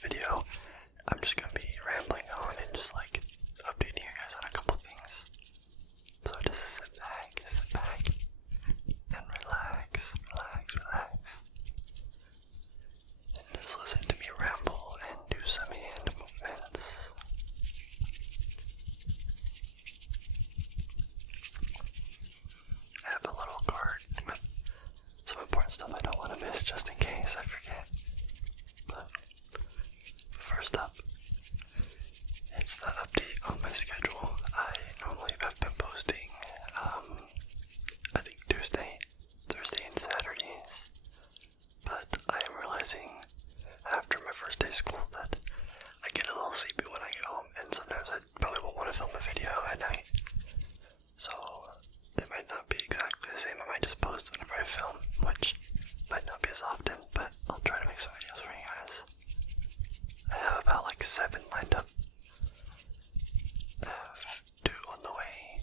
video, I'm just gonna be rambling on and just like updating you guys on a couple things. So just sit back, and relax, and just listen to me ramble and do some hand movements. I have a little card with some important stuff I don't want to miss just in case I forget. But first up, it's the update on my schedule. I normally have been posting, I think Tuesday, Thursday, and Saturdays. But I am realizing after my first day of school that I get a little sleepy when I get home, and sometimes I probably won't want to film a video at night. So it might not be exactly the same. I might just post whenever I film, which might not be as often, but I'll try to make some videos for you guys. I have about like 7 lined up. I have 2 on the way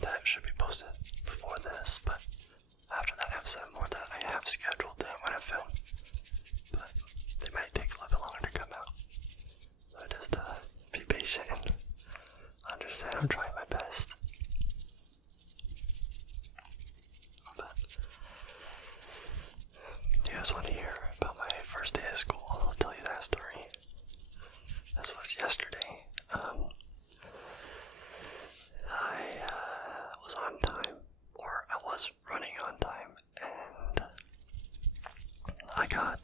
that should be posted before this, but after that I have 7 more that I have scheduled that I'm going to film, but they might take a little bit longer to come out. So just be patient and understand I'm trying my best. But you guys want to hear about my first day of school? I'll tell you that story. This was yesterday. I was on time, or I was running on time, and I got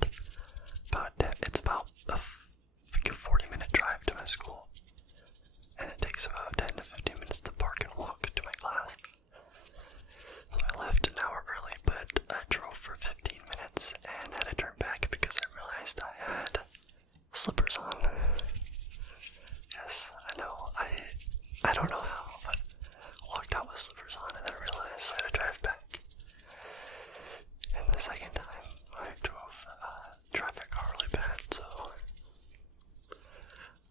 it's about a 40-minute drive to my school, and it takes about 10 to 15 minutes to park and walk to my class. So I left an hour early, but I drove for 15 minutes and had to turn back because I realized I had slippers on. Yes, I know, I don't know how, but I walked out with slippers on and then realized, so I had to drive back. And the second time, I drove traffic got really bad, so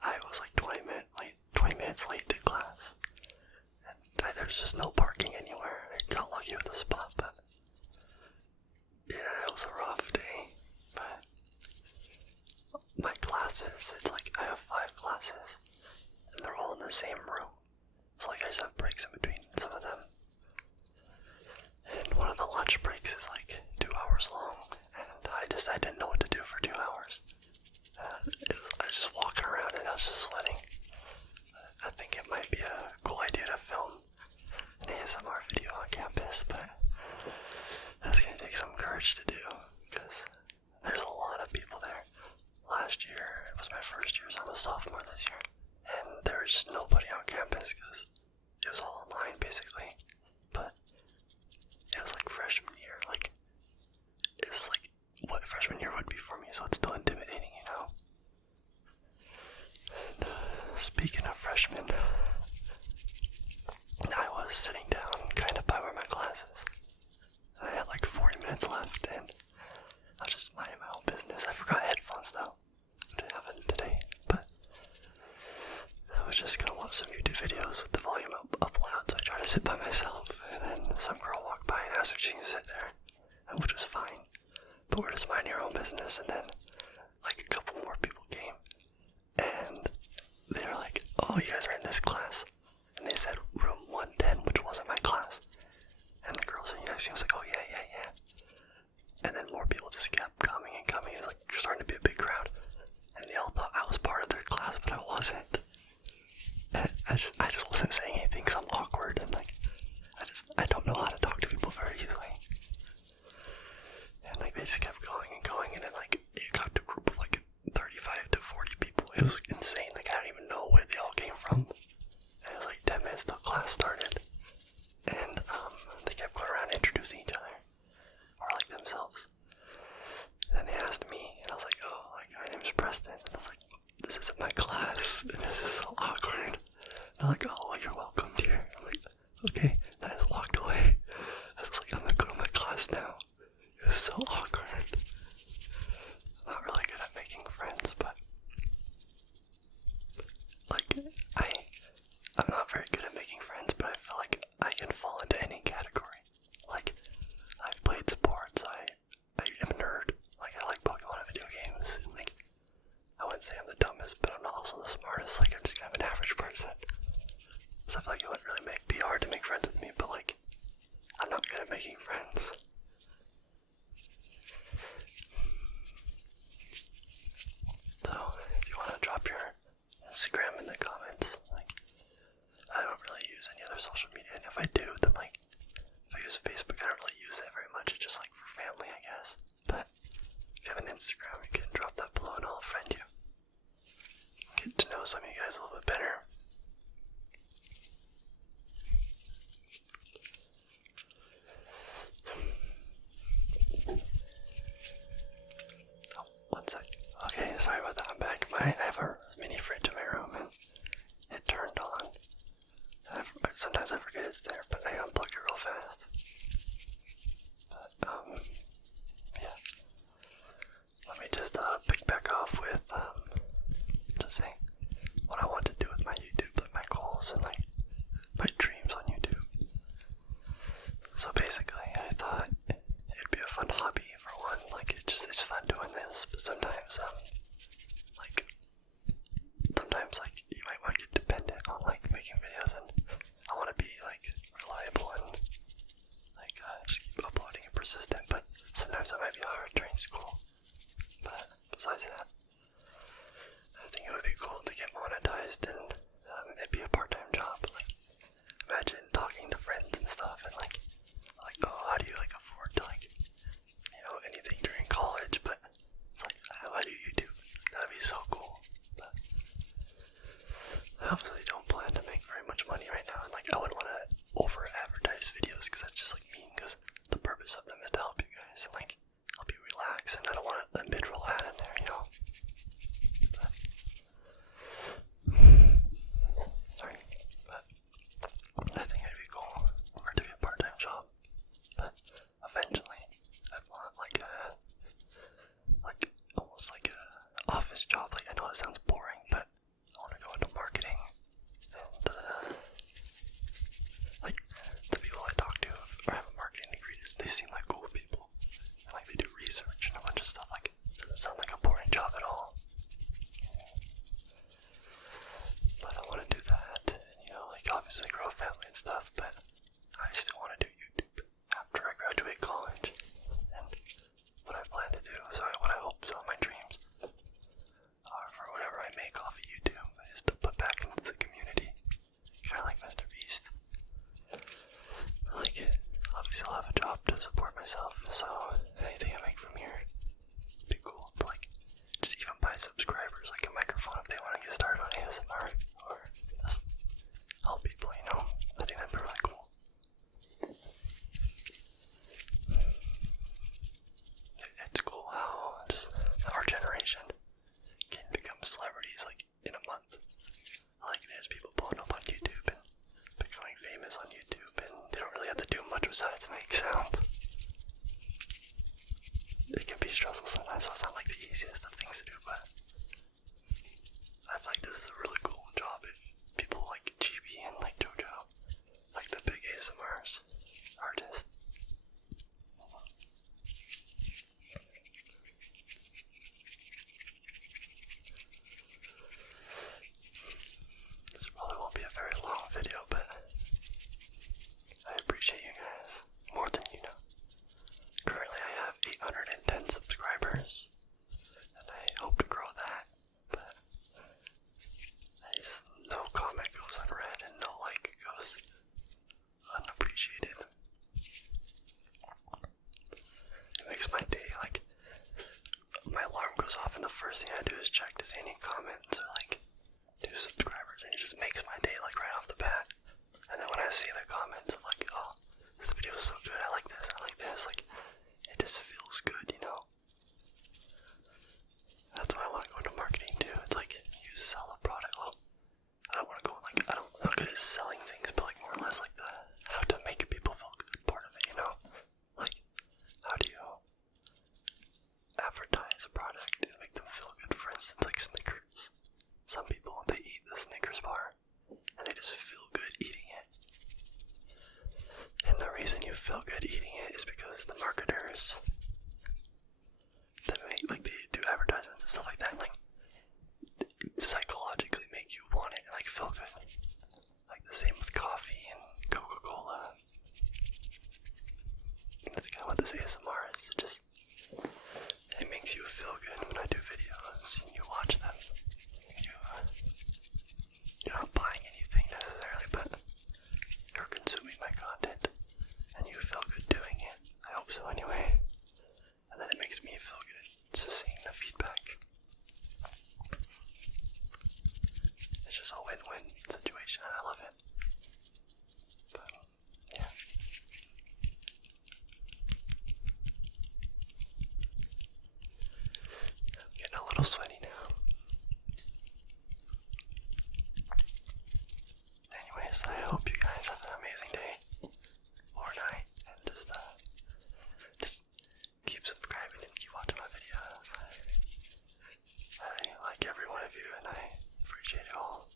I was like 20 minutes late to class. And there's just no parking anywhere. I got lucky with the spot, but yeah, it was a rough day. But my classes, it's like I have 5 classes, and they're all in the same room. So like I just have breaks in between some of them. And one of the lunch breaks is like 2 hours long, and I didn't know what to do for 2 hours. I was just walking around and I was just sweating. I think it might be a cool idea to film an ASMR video on campus, but that's gonna take some courage to do, because there's a lot of people there. Last year, it was my first year, so I'm a sophomore this year, and there was just nobody on campus because it was all online basically. But it was like freshman year, like it's like what freshman year would be for me, so it's still intimidating, you know. And speaking of freshmen, I was sitting down kind of by where my class is. I had like 40 minutes left, and I was just minding my own business. I forgot headphones though. I didn't have them today, but I was just gonna watch some YouTube videos with the volume up loud, so I tried to sit by myself, and then some girl walked by and asked if she could sit there, which was fine. But we're just minding our own business, and then like a couple more people came, and they were like, "Oh, you guys are in this class," and they said room 110, which wasn't my class. And the girl sitting next to me was like, "Oh yeah." And then more people just kept coming and coming. It was like starting to be a big crowd, and they all thought I was part of their class, but I wasn't. And I just wasn't saying anything because I'm awkward, and like I don't know how to talk to people very easily. And like they just kept going and going, and then like it got to a group of like 35 to 40 people. It was insane. Like I don't even know where they all came from. And it was like 10 minutes till class started, and they kept going around introducing each other, or like themselves. And then they asked me, and I was like, "Oh, like my name's Preston." And I was like, "This isn't my class. This is so awkward." They're like, "Oh, well, you're welcome, dear." I'm like, "Okay." Then I just walked away. I was like, "I'm gonna go to my class now." It was so awkward. I'm not really good at making friends, but like I'm not very good at making friends, but I feel like I can fall into any category. Like I've played sports. I am a nerd. Like I like Pokemon video games. Like I went this job. Like, I know it sounds boring, but I want to go into marketing. And, like, the people I talk to or have a marketing degree, they seem like cool people. And, like, they do research and a bunch of stuff. Like, it doesn't sound like a boring job at all. But I want to do that. And, you know, like, obviously grow a family and stuff, but I still want to do YouTube after I graduate college. And what I plan to do, what I hope, so my dreams are for whatever I make off of YouTube is to put back into the community. Kind of like Mr. Beast. Like, obviously I'll have a job to support myself, so anything I make from here would be cool to, like, just even buy subscribers, like a microphone if they want to get started on ASMR, or just help people, you know. I think that'd be really cool. It's cool how just our generation can become celebrities, like, in a month. Like, there's people blowing up on YouTube and becoming famous on YouTube, and they don't really have to do much besides make sounds. It can be stressful sometimes, so it's not like the easiest of things to do, but I feel like this is a really cool job if people like GB and like JoJo, like the big ASMRs artists. This probably won't be a very long video, but I appreciate you guys more than you know. Currently I have 810 subscribers, and I hope to grow that, but no comment goes unread and no like goes unappreciated. It makes my day, like, my alarm goes off and the first thing I do is check to see any comments or like new subscribers, and it just makes my day, like, right off the bat. And then when I see the comments of like, oh, this video is so good, I like this, like, it just feels good, you know? That's why I want to go into marketing too. It's like, you sell a product. Well, I don't want to go, like, I'm not good at selling things, but like more or less like the how to make people feel good part of it, you know? Like, how do you advertise a product and make them feel good? For instance, like Snickers. Some people, they eat the Snickers bar and they just feel good eating it. And the reason you feel good eating it is because the marketers, they do advertisements and stuff like that, and like, psychologically make you want it and like feel good. Like the same with coffee and Coca-Cola. That's kind of what this ASMR is. It makes you feel good when I do videos and you watch them. You're not buying anything necessarily, but you're consuming my content and you feel good doing it. I hope so anyway. And then it makes me feel good just seeing the feedback. It's just a win-win situation and I love it. But, yeah. I'm getting a little sweaty now. Anyways, I hope you guys have an amazing day or night, and just keep subscribing and keep watching my videos. I like every one of you, and I appreciate it all.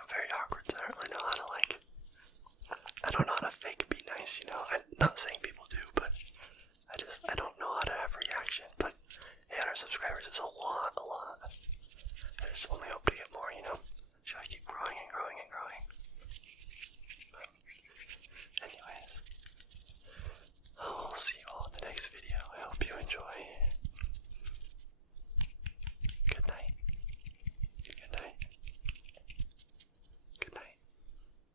I'm very awkward, so I don't really know how to, like, I don't know how to fake be nice, you know? I'm not saying people do, but I don't know how to have reaction, but 800 subscribers is a lot. I just only hope to get more, you know? Should I keep growing and growing and growing? But anyways, I'll see you all in the next video. I hope you enjoy.